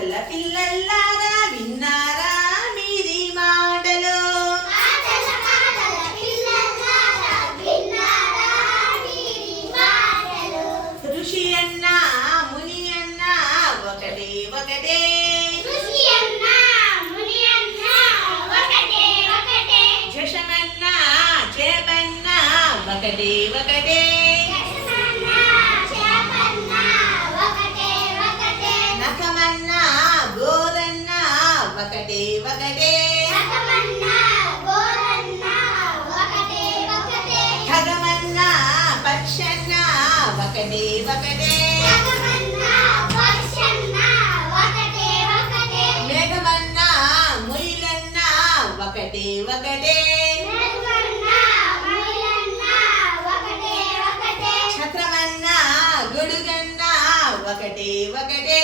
పాటల పిల్లల్లారా విన్నారా మీది మాటలు? ఋషి అన్న ముని అన్న ఒకటే ఒకటే. జషమన్న చేపన్న ఒకటే ఒకటే. ఒకటే. ఖగమన్న పక్షన్న ఒకటే మేఘమన్న ముయిలన్న ఒకటే ఒకటే. ఛత్రమన్న గొడుగన్న ఒకటే ఒకటే.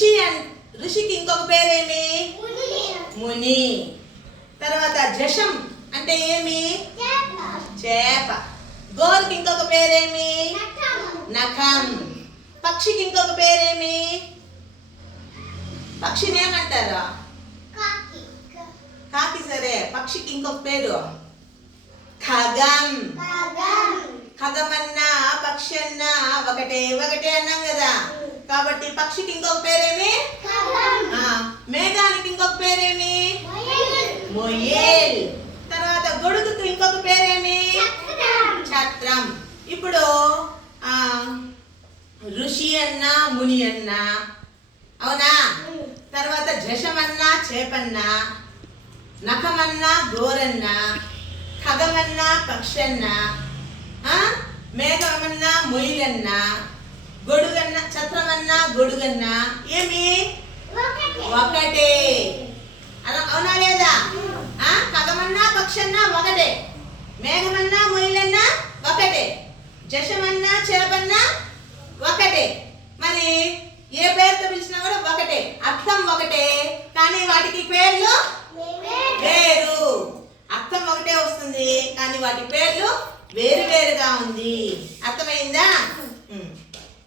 ఋషి ఋషికి ఇంకొక పేరేమి? ముని. తర్వాత జషం అంటే ఏమి? చేప. గోరుకి ఇంకొక పేరేమి? నఖం. పక్షికి ఇంకొక పేరేమి? పక్షిని ఏమంటారు? కాకి సరే. పక్షికి ఇంకొక పేరు? ఖగం. ఖగమన్నా పక్షి అన్నా ఒకటే ఒకటే అన్నాం కదా. కాబట్టి పక్షికి ఇంకొక పేరేమి? మేఘానికి ఇంకొక పేరేమి? మొయేల్ తర్వాత గొడుగుకి ఇంకొక పేరేమి? ఛత్రం ఇప్పుడు ఋషి అన్న ముని అన్న. అవునా? తర్వాత జషమన్న చేపన్న. నఖమన్న గోరన్న. ఖగమన్న పక్షన్న. మేఘమన్న మొయిలన్న గొడుగన్న ఛత్రమన్న గొడుగన్న? ఏమి? ఒకటే. అవునా లేదా? ఆ? ఖగమన్నా పక్షన్నా ఒకటే. మేఘమన్నా మొయిలన్నా ఒకటే. జషమన్నా చేపన్నా ఒకటే. మరి ఏ పేరుతో పిలిచినా కూడా ఒకటే. అర్థం ఒకటే. కానీ వాటికి పేర్లు? వేరు. అర్థం ఒకటే వస్తుంది కానీ వాటి పేర్లు వేరు వేరుగా ఉంది. అర్థమైందా?